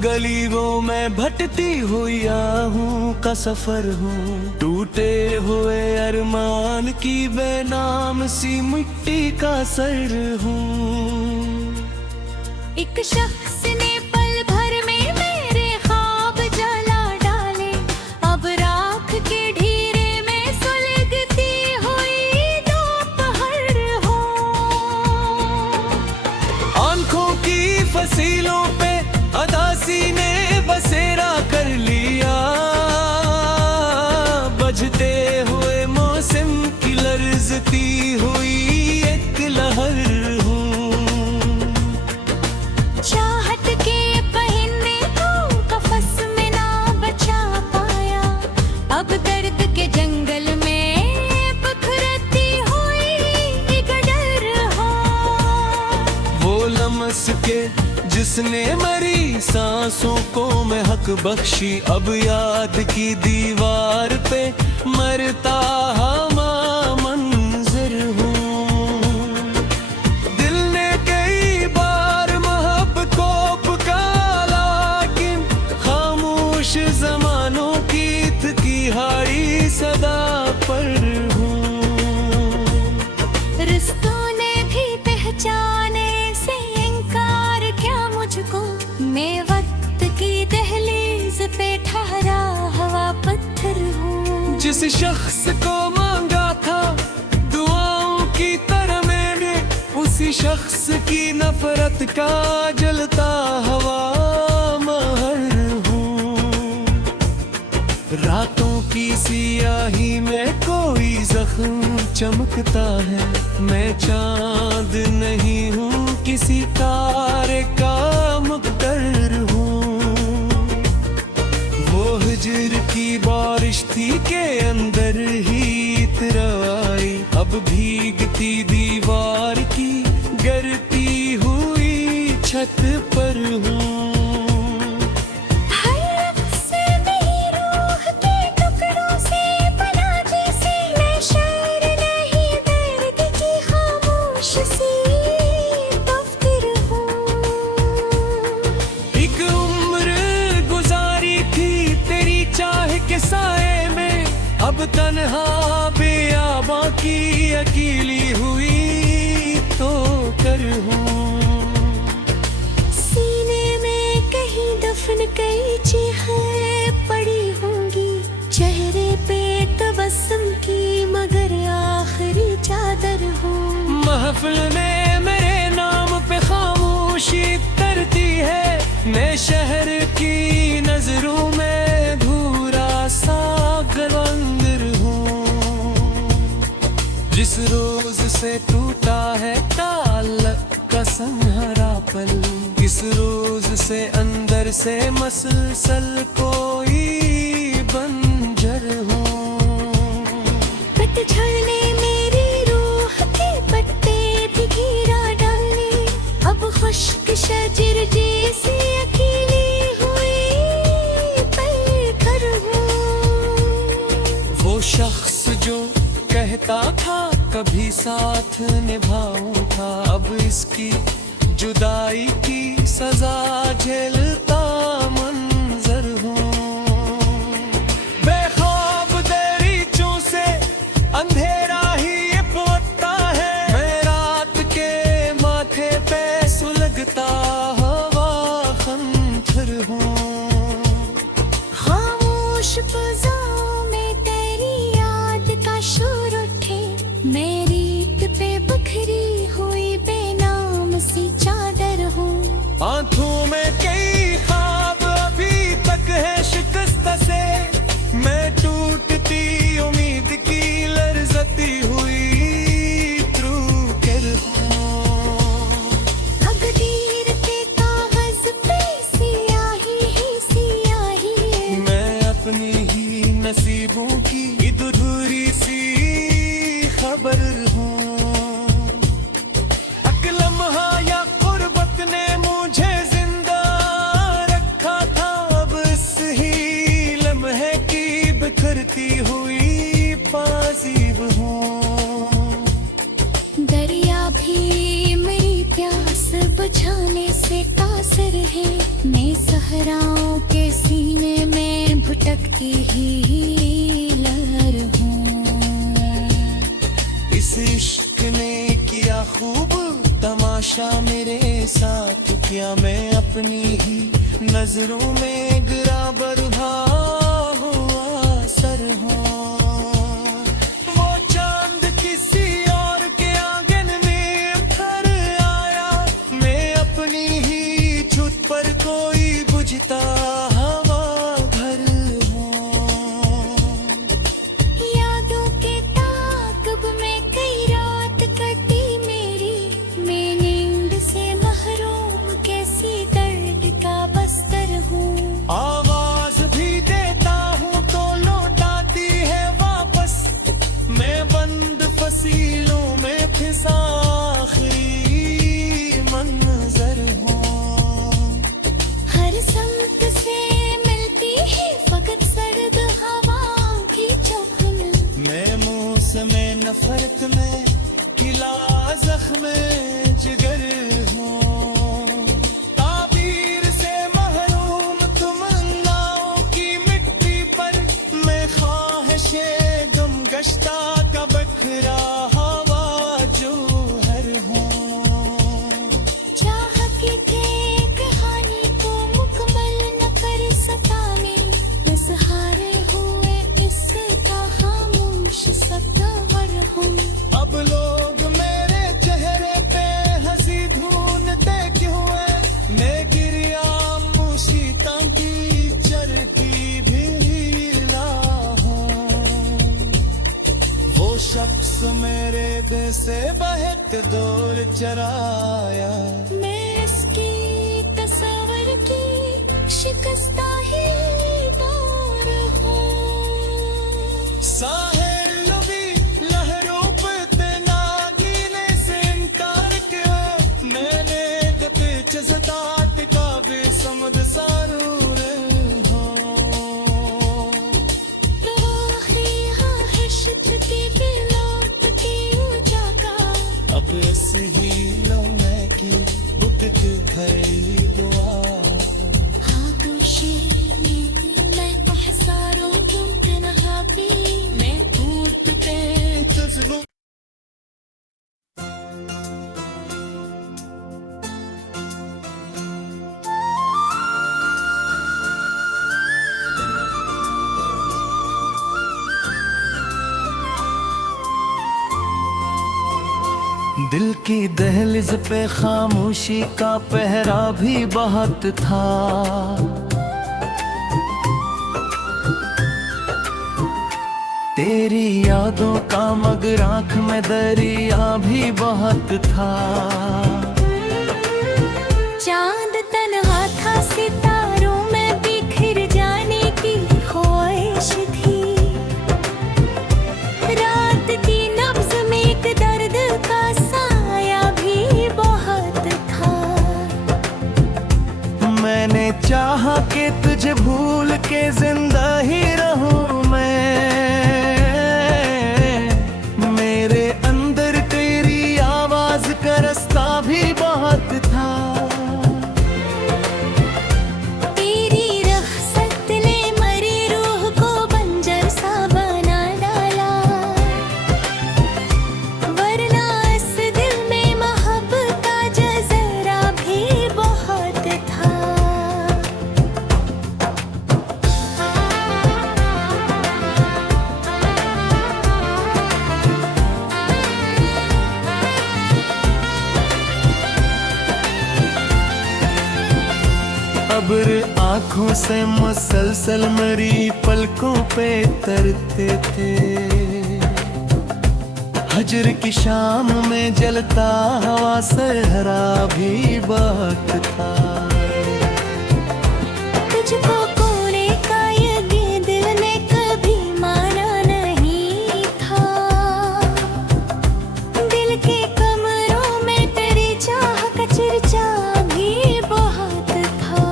गली वो मैं भटती हुई आहूं का सफर हूँ। टूटे हुए अरमान की बेनाम सी मिट्टी का सर हूँ। एक शख्स ने पल भर में मेरे ख्वाब जला डाले, अब राख के ढीरे में सुलगती हुई दोपहर हो। आंखों की फसीलों पे अदासी ने बसेरा कर लिया, बजते हुए मौसम की लर्जती हुई एक लहर हूँ। चाहत के पहिने को कफस में ना बचा पाया, अब दर्द के जंगल में बिखरती हुई एक डर हो। वो लम्स के जिसने मरी सांसों को मैं हक बख्शी, अब याद की दीवार पे मरता हमा मंजर हूँ। दिल ने कई बार मोहब्बत को पुकारा, लेकिन खामोश जमानों की थकी हारी सदा पर हूँ। रिश्तों ने भी पहचाने से इनकार क्या मुझको, मैं वक्त की दहलीज पे ठहरा हवा पत्थर हूँ। जिस शख्स को मांगा था दुआओं की तरह मैंने, उसी शख्स की नफरत का जलता हवा महर हूँ। रातों की सियाही में कोई जख्म चमकता है, मैं चांद नहीं हूँ किसी तारे का मुक़द्दर हूँ। वो हिजर की बारिश थी के अंदर ही इतराई, अब भीगती दीवार की गिरती हुई छत पर हूँ। साए में अब तन्हा बेआबा की अकेली हुई तो कर हूँ। सीने में कहीं दफन कई चीखें पड़ी होंगी, चेहरे पे तबस्सुम की मगर आखिरी चादर हूँ। महफिल में मेरे नाम पे खामोशी तरती है, मैं शहर की नजरों में गलंदर हूँ। जिस रोज से टूटा है ताल्लुक का संहरा पल, इस रोज से अंदर से मसलसल कोई बंजर हूँ। पतझड़ ने मेरी रूह के पत्ते भी गिरा डाले, अब खुश्क शजर जैसी अकेली शख्स जो कहता था कभी साथ निभाऊंगा, अब इसकी जुदाई की सजा झेलता मंजर हूँ। बेख्वाब दरीचों से अंधेरा ही ये पोता है, मैं रात के माथे पे सुलगता हवा खंजर हूँ। खामोश शोर उठे, मेरी पे बखरी हुई बेनाम सी चादर हूँ। आंखों में कई ख्वाब अभी तक है शिकस्त से, मैं टूटती उम्मीद की लर्जती हुई त्रुकर हूँ। तकदीर के कागज पे सियाही ही सियाही है, मैं अपनी ही नसीबों की अधूरी सी खबर हूँ। अकलम्हा या कुर्बत ने मुझे जिंदा रखा था, अब इस ही लम्हे की बिखरती हुई पाजीब हूँ। दरिया भी मेरी प्यास बुझाने से कासिर है, मैं सहराओं के सीने में भुटकती ही लहर हूँ। इस इश्क ने किया खूब तमाशा मेरे साथ, क्या मैं अपनी ही नजरों में गिरा बरहा हुआ सर हूँ। वो चांद किसी और के आंगन में उतर आया, मैं अपनी ही छुत पर कोई बुझता हवा घर हूँ। यादों के ताक़ब में कई रात कटी मेरी, मैं नींद से महरूम कैसी दर्द का बस्तर हूँ। आवाज भी देता हूँ तो लौटाती है वापस, मैं बंद फसीलों में फिसा आखिरी मंजर हूँ। हर समत से मिलती है फकत सर्द हवाओं की चुभन, मैं मौसम नफरत में किला जख्म जिगर हूँ। ताबीर से महरूम तमन्नाओं की मिट्टी पर, मैं ख्वाहिशे गुम गश्ता का बखरा हवा जौहर हूँ। चाहत के कहानी को मुकम्मल न कर सका मैं, बस हारे हुए इसका खामोश सफर हूँ। अब लोग मेरे चेहरे पे हंसी ढूंढते क्यों है, मैं गिरिया मुसीता की चरती भीला हूँ। वो शख्स मेरे दिल से बहक दूर चराया, मैं इसकी तस्वर की शिकस्ता ही दौर हूँ। साहिल भी लहरों पे नागीने से इनकार किया, मैंने दबिच ज़तात का बेसमद सारूर हूँ। अब ऐसी लो मैं की बुकत भरी दुआ, मैं टूटते तज़्लुम दिल की दहलीज पे खामोशी का पहरा भी बहुत था। तेरी यादों का मगर आँख में दरिया भी बहुत था। चांद तन्हा था, सितारों में बिखर जाने की ख्वाहिश थी। रात की नब्ज में एक दर्द का साया भी बहुत था। मैंने चाहा कि तुझे भूल के जिंदा ही रहूं मेरे अंदर तेरी आवाज का रास्ता भी बहुत था। तेरी रख्सत ने मरी रूह को बंजर सा बना डाला, वरना इस दिल में मोहब्बत का जज़रा भी बहुत था। अब्र आँखों से मुसलसल मरी पलकों पे तरते थे। हजर की शाम में जलता हवा सहरा भी बहुत था। तुझको कोने का ये दिल ने कभी माना नहीं था। दिल के कमरों में तेरी चाह का चर्चा भी बहुत था।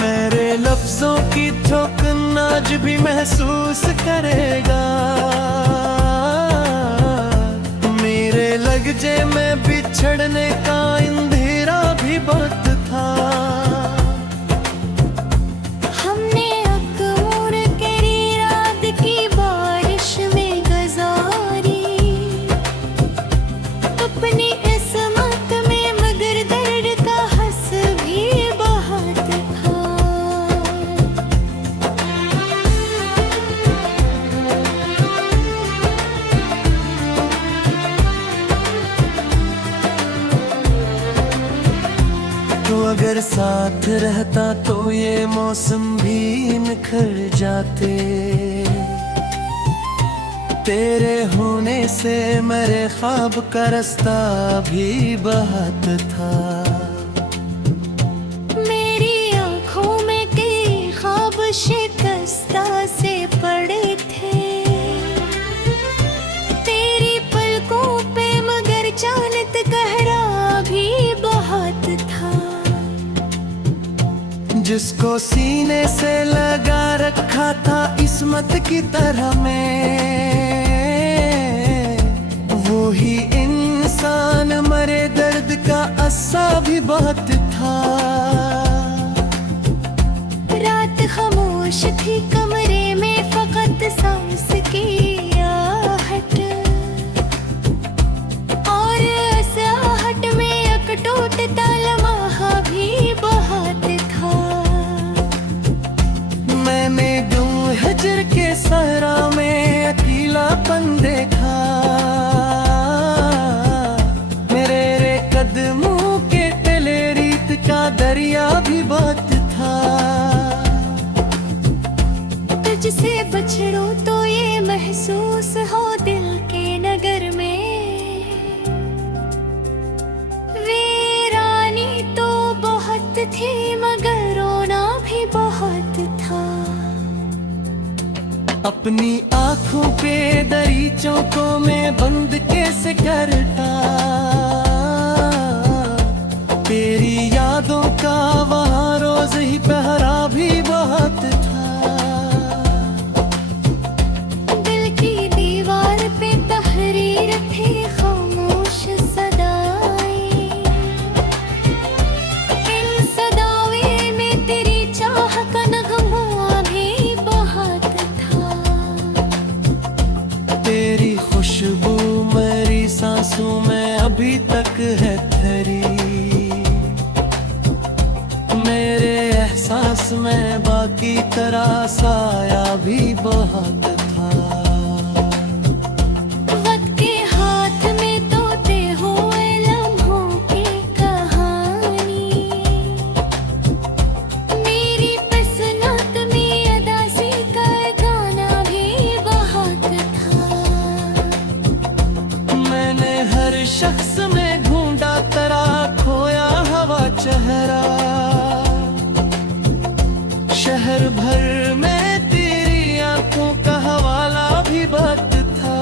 मेरे लफ्जों की ठोकर आज भी महसूस करेगा। मेरे लग जे में बिछड़ने का अंधेरा भी बहुत था। अगर साथ रहता तो ये मौसम भी निखर जाते। तेरे होने से मेरे ख्वाब का रास्ता भी बहुत था। मेरी आंखों में कई ख्वाब शिकस्ता से पड़े थे। तेरी पलकों पे मगर चांद गहरा भी बहुत था। जिसको सीने से लगा रखा था इस्मत की तरह में, वो ही इंसान मरे दर्द का अस्सा भी बहुत था। रात खामोश थी कमरे में फकत सांस की आहट, और इस आहट में अकटूट लम्हा भी बहुत था। मैंने यूं हिजर के सहरा में अकेलापन देखा। मेरे कदमों के तले रीत का दरिया भी बहुत था। तुझसे बछड़ूं तो ये महसूस हो दिल के नगर में। वीरानी तो बहुत थी मगर रोना भी बहुत था। अपनी आँखों पे दरीचों को मैं बंद कैसे करता। तेरी यादों का वहाँ रोज ही पहरा भी बहुत था। दिल की दीवार पे तहरीर थी खामोश सदाएं। इन सदाओं में तेरी चाह का नगमा भी बहुत था। तेरी खुशबू मेरी सांसों में अभी तक है धरी। मेरे एहसास में बाकी तरह साया भी बहुत था। वक्त के हाथ में तोते हुए लम्हों की कहानी। मेरी पसंद में अदासी का गाना भी बहुत था। मैंने हर शख्स में ढूंढा तेरा खोया हवा चेहरा। शहर भर में तेरी आंखों का हवाला भी बहुत था।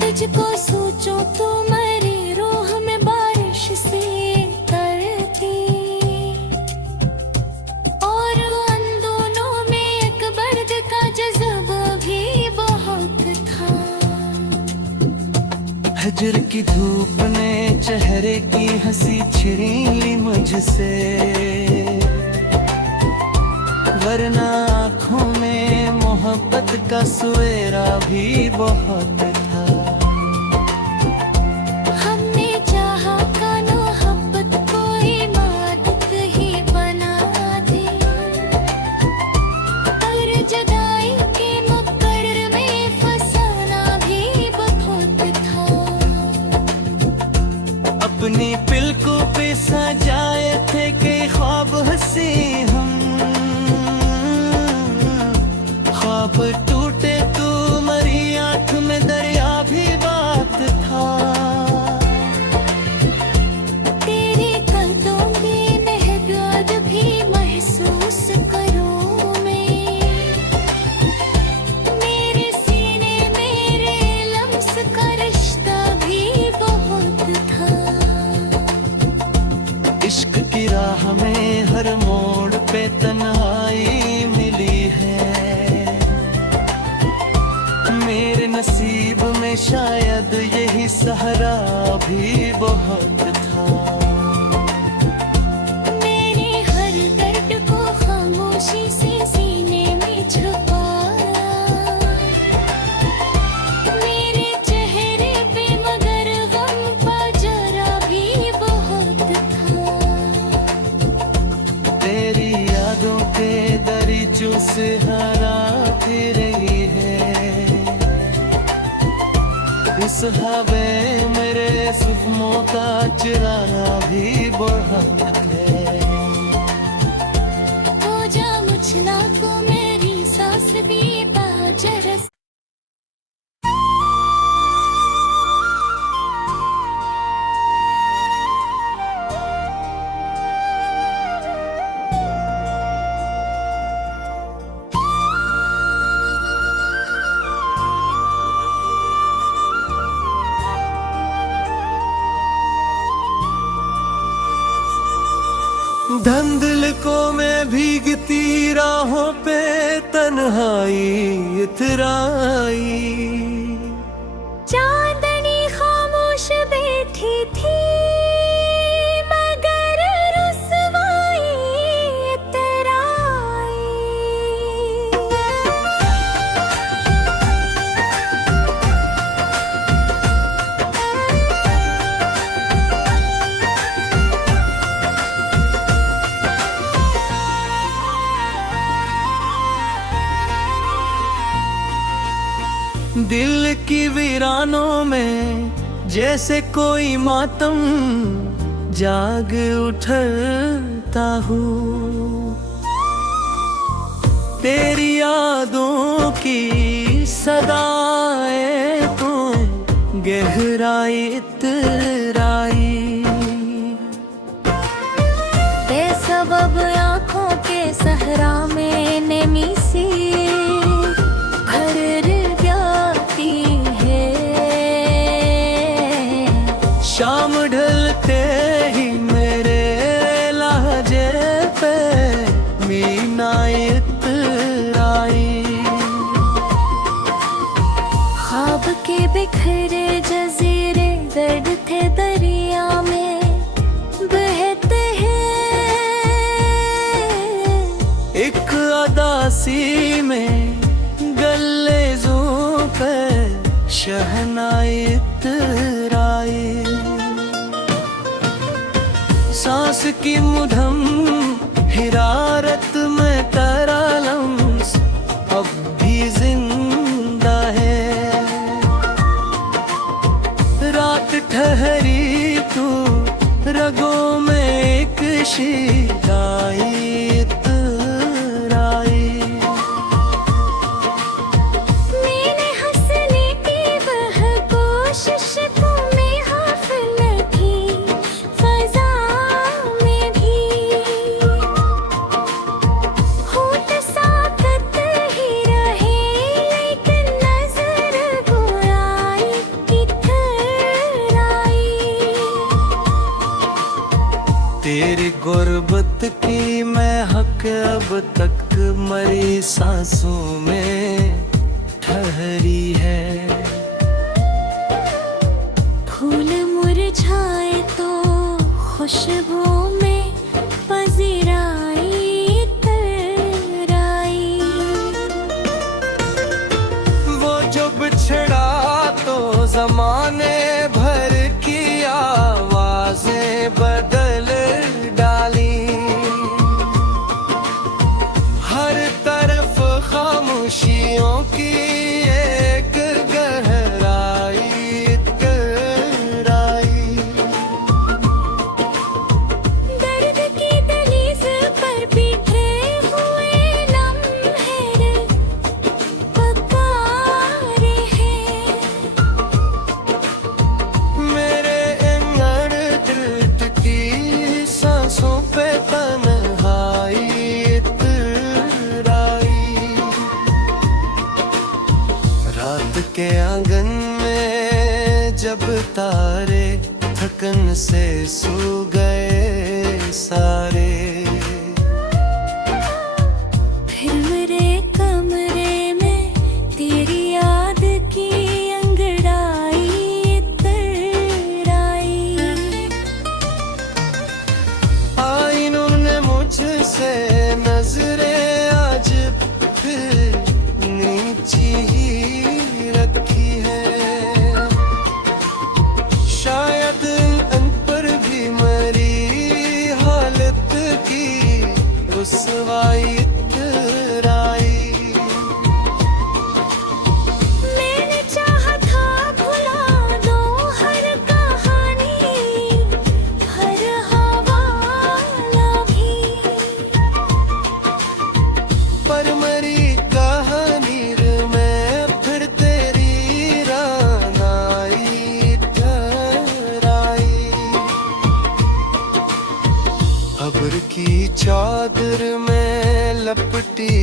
तुझको सोचो तो मेरी रूह में बारिश से करती। और उन दोनों में एक बर्द का जज्बा भी बहुत था। हजर की धूप ने चेहरे की हंसी छीन ली मुझसे, वरना आँखों में मोहब्बत का सवेरा भी बहुत था। हमने चाहा का मोहब्बत को इबादत ही बना दी। पर जुदाई के मुकर्र में फसाना भी बहुत था। अपनी पलकों पे सजाए थे कई ख्वाब हंसी हम। ख्वाब टूटे तू मरी आँख में दरिया भी बात था। तेरे कदमों में महबूब भी महसूस करूं मैं। मेरे सीने मेरे लम्स का रिश्ता भी बहुत था। इश्क की राह में हर मोड़ पे तन्हाई मिली है। मेरे नसीब में शायद यही सहारा भी बहुत था। मैंने हर दर्द को खामोशी से सीने में छुपाया। मेरे चेहरे पे मगर गम का जरा भी बहुत था। तेरी यादों के दरीचों से हराती रही है। इस हवे मेरे सुखमों का चुराना भी बहुत है। हो जा मुझला को मेरी सांस भी बाजरस। धंधल को मैं भीगती राहों पे तन्हाई इतराई। चांदनी खामोश बैठी थी मगर रुसवाई इतराई। दिल की वीरानों में जैसे कोई मातम जाग उठता हूँ। तेरी यादों की सदाएं तो गहराई इतराई। बेसबब आँखों के सहरा में नेमी सी भर जाती है। शाम ढलते ही मेरे लहजे पे मीना इतराई। ख्वाब के बिखरे जजीरे दर्द थे दरिया में बहते हैं। एक अदासी में गलेज़ों पे शहनाई इतराई। सांस की मुधम हिरारत में तेरा लम्स अब भी जिंदा है। रात ठहरी तू रगों में एक शिकाई इतराई। मैंने हंसने की वह कोशिश को मैं हाफिल थी फजा में भी। होठ साकत ही रहे लेकिन नजर बुराई इतराई। तेरी गुर्बत की मैं हक अब तक मरी सांसों में ठहरी है। फूल मुरझाए तो खुशबू में पजीराई इतराई। वो जो बिछड़ा तो जमाने भर की आवाजें बदल डाली। हर तरफ खामोशियों की एक गहराई इतराई। दर्द की दहलीज पर बैठे हुए लम्हे पुकारे हैं। मेरे अंगड़ की सांसों पे तन्हाई इतराई। रात के आंगन में जब तारे थकन से सो गए सारे। फिर मेरे कमरे में तेरी याद की अंगड़ाई इतराई। आईनों ने मुझसे नजरें आज फिर नीची ही रखी है। शायद अन पर भी मरी हालत की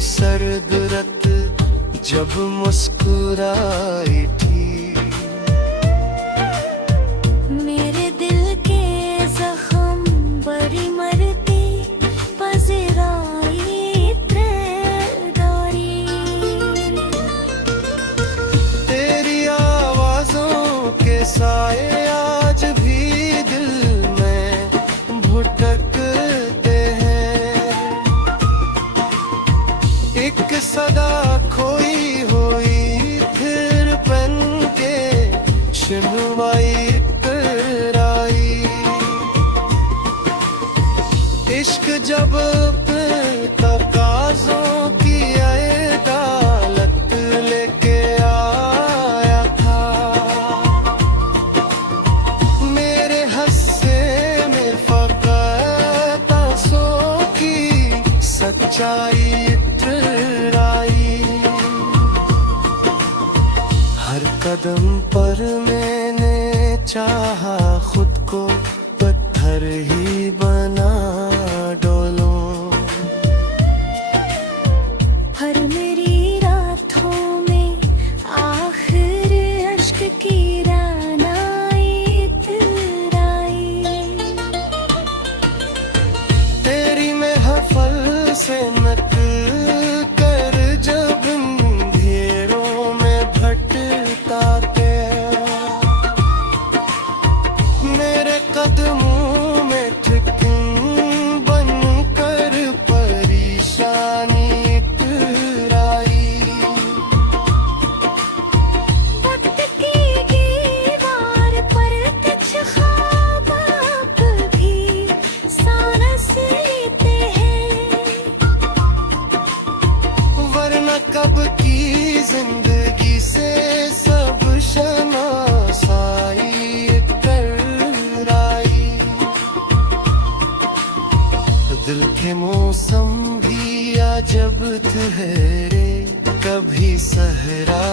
सर्द रत जब मुस्कुराई थी। मेरे दिल के जख्म बड़ी मरती पजराई त्रेदारी। तेरी आवाजों के साए आज भी दिल में भुटकते हैं। एक सदा खोई हुई फिर बन के सुनवाई कराई। इश्क जब तकाज़ों की अदालत लेके आया था, मेरे हस्से में फ़क़त आंसू की सच्चाई इतराई। हर कदम पर मैंने चाहा खुद को पत्थर ही बना डोलूं। हर मेरी रातों में आखिर अश्क की रानाई इतराई। तेरी महफल से नकल कर जब अंधेरों में भटकता गया, मेरे कदमों में ठिकन बन कर परेशानी इतराई। वक्त की दीवार पर कुछ ख्वाब अब भी सांस लेते हैं। वरना कब की जिंदगी से सब शनासाई कराई। दिल के मौसम भी अजब ठहरे, कभी सहरा